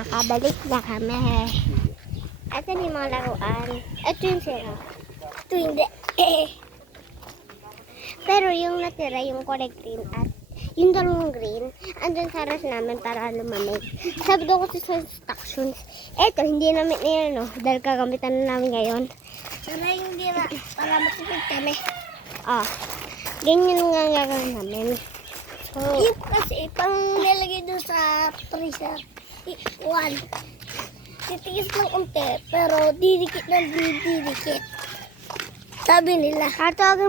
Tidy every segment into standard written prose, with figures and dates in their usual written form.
Nakabalik na kami. Ito yung mga laruan. Ito yung sira. Ito hindi. Pero yung natira, yung correct green at yung dalawang green, andun sa ras namin para lumamig. Sabi ko sa instructions, eto, hindi namin no, dahil kagamitan na namin ngayon. Sana hindi na, para matipid kami. Ganyan nga gagawin namin. So, yung kasi, pang nilagay doon sa freezer, one. Titiis lang unti, pero didikit lang didikit. Sabi nila. Tatawagin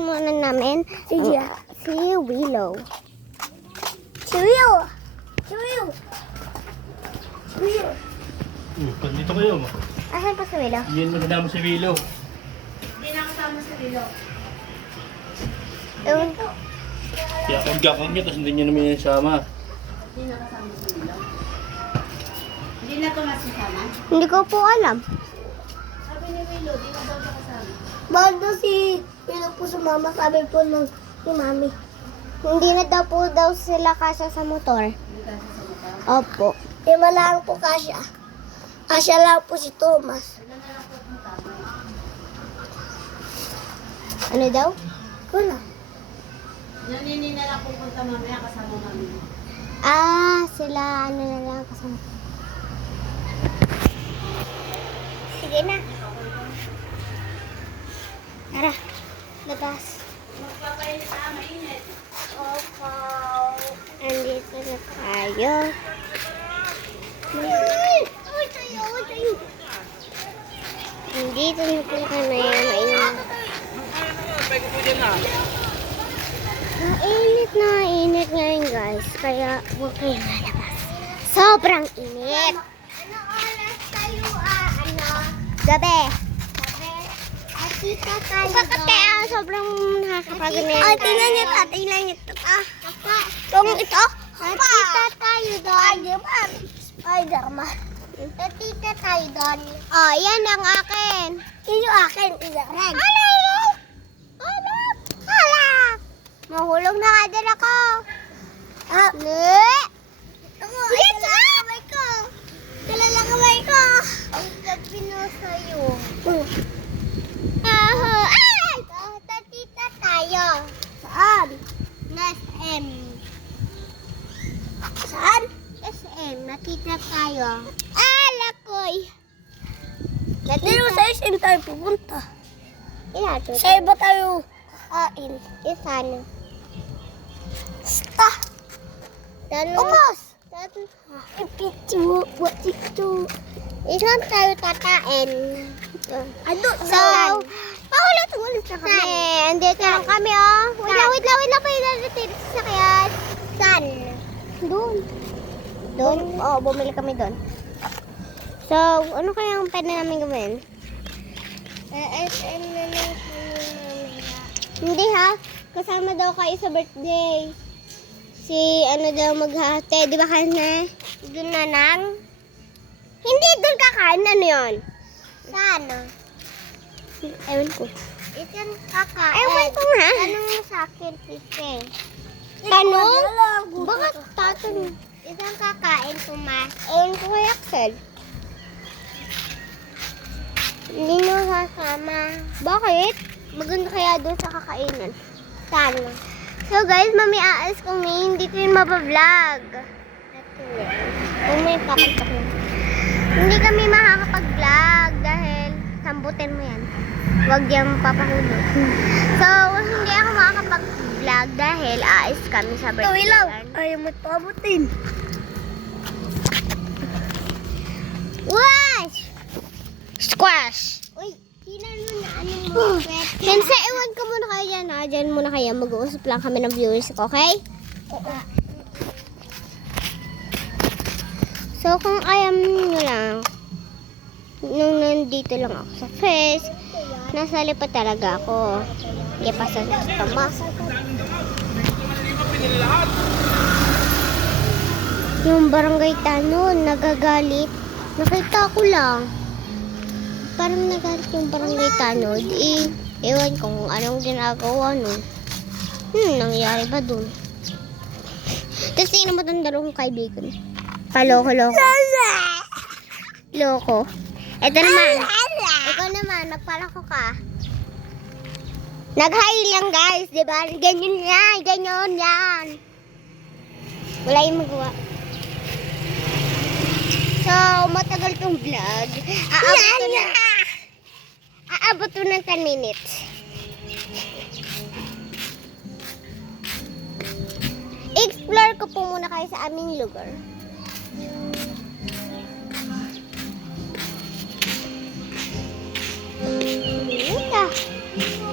muna namin si Willow. Si Willow. Dito kayo. Asan pa si Willow? Yan magdama si Willow. Hindi nakasama si Willow. Ewan. Kaya kagakag niya, tapos hindi niya naman yung sama. Hindi nakasama si Willow. Hindi na ito masasama. Hindi ko po alam. Sabi ni Willow, di na daw ito kasama. Bakit daw si Willow po sumama? Sabi po ni Mami. Hindi na daw sila kasya sa motor. Hindi kasi sa mata. Opo. Wala lang po kasya. Kasya lang po si Thomas. Wala na lang po itong tama. Ano daw? Wala. Nanini na lang pupunta mamaya kasama mami. Sila ano na lang kasama. Sige na. Tara. Labas. Magpapainit na mainit. Opo. Andito na tayo. Uy, tayo. Andito na po kami. Mainit. Mainit ngayon guys. Kaya huwag kayong lalabas. Sobrang init. Ano oras tayo Gabi. Tita tayo. Bakit kaya sobrang nakakapagod na yan? Tingnan niyo ta. Kung ito? Tita tayo doon. Spider-Man. Tita tayo doon. Yan ang akin. Yan yung akin. Red. Ano? Mahulog na nga din ako. Kamay ko. Kalala kamay ko. Ang sabi na sa'yo. Tatita tayo. Saan? SM. Saan? SM. Natita tayo. Lakoy. Hindi mo sa SM tayo pupunta. Sa iba tayo kain. Isan. Sta. Umos. Picture. Isan tayo tatain. So, paulit na kami. Andito lang kami, Wait lang pa yung narating sa sakyan. Saan? Doon? Oo, bumili kami doon. So, ano kaya ang pwede namin gawin? SM na lang Hindi ha, kasama daw kayo sa birthday. Si daw maghahate, di ba kanina? Doon na nang? Hindi, doon kakain. Ano yun? Saan? Ewan ko. Isan kakain. Ewan ko nga. Tanong mo sa akin, Tite. Tanong? Bakit tatanong? Isan kakain ko, Ma? Ewan ko kay Axel. Hindi mo kasama. Bakit? Maganda kaya doon sa kakainan. Saan? So guys, aalis kami. Hindi ko yun mabablog. Kung may pakita ko. Hindi kami makakapag-vlog dahil sambutin mo yan. Huwag yung papahulog. So, hindi ako makakapag-vlog dahil aalis kami sa birthday. Ilaw! Ayaw mo pabutin. Wash! Squash! Uy, tinano na anong mga pwede. Sense, ewan ka muna kayo dyan ha. Dyan muna kayo. Mag-uusap lang kami ng viewers ko, okay? Oo. So, kung alam nyo lang, nung nandito lang ako sa face, nasa lipat talaga ako. Hindi pa sa tama. Yung barangay tanong, nagagalit. Nakita ko lang. Parang nagalit yung barangay tanod. Ewan ko kung anong ginagawa nun. Nangyari ba dun? Tapos tingnan mo itong dalawang kaibigan. Paloko-loko. Loko. Ito naman. Ikaw naman, magpalako ka. Nag-hi lang guys, di ba? Ganyan yan, ganyan yan. Wala yung magawa. So, matagal tong vlog. Aabot to ng 10 minutes. Explore ko po muna kayo sa aming lugar. Ika.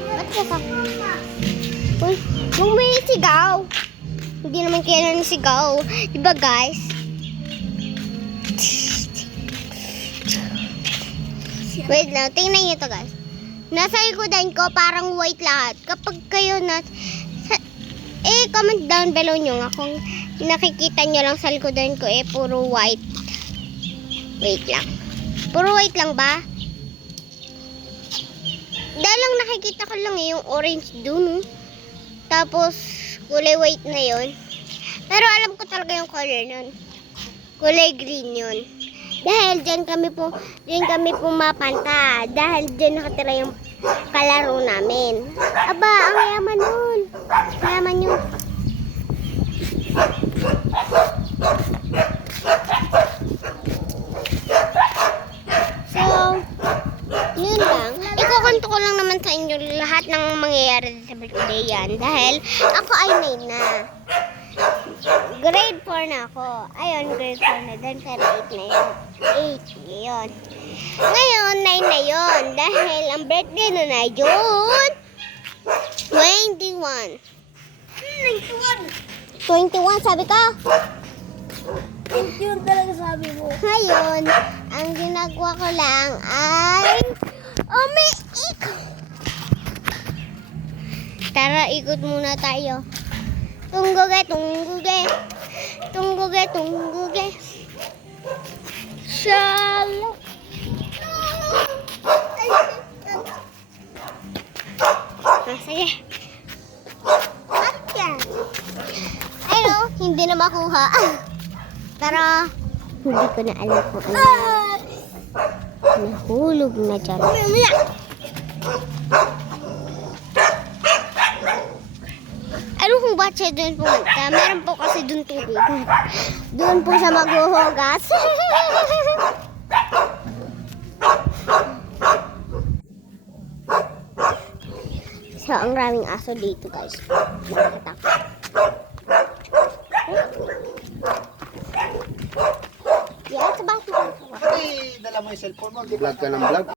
Ba't ka ka? Uy, nung may sigaw. Hindi naman kailan sigaw. Diba guys? Wait lang, tingnan nyo to guys. Nasa likodan ko, parang white lahat. Kapag kayo comment down below nyo nga kung nakikita nyo lang sa likodan ko puro white. Wait lang. Puro white lang ba? Dahil lang nakikita ko lang yung orange dun. Tapos, kulay white na yon. Pero alam ko talaga yung color nun. Kulay green yun. Dahil dyan kami pumapanta. Dahil dyan nakatira yung kalaro namin. Aba, ang yaman nun. Yaman yun. So, yun lang. Ikukwento ko lang naman sa inyo lahat ng mangyayari sa birthday yan. Dahil ako ay 9 na. Grade 4 na ako. Ayun, grade 4 na. Then, pero 8 na yun. 8 yun. Ngayon, 9 na yun. Dahil ang birthday na na yun, 21. 21, sabi ko. Yun talaga sabi mo. Ngayon, ang ginagawa ko lang ay umiikot. Tara, ikot muna tayo. Tungguge, tungguge. Tungguge, tungguge. Shala. Sige. Atya. Pero, hindi na makuha. Tara. Hindi ko na alam kung ano. Nahulog na dyan. Ano kung ba't siya doon pumunta? Meron po kasi doon tubig. Doon po siya maghuhugas. So, ang raming aso dito guys. Nakakatakot. Yeah, sa bahay. Ay, dala mo yung cellphone mo. Vlog ka ng vlog.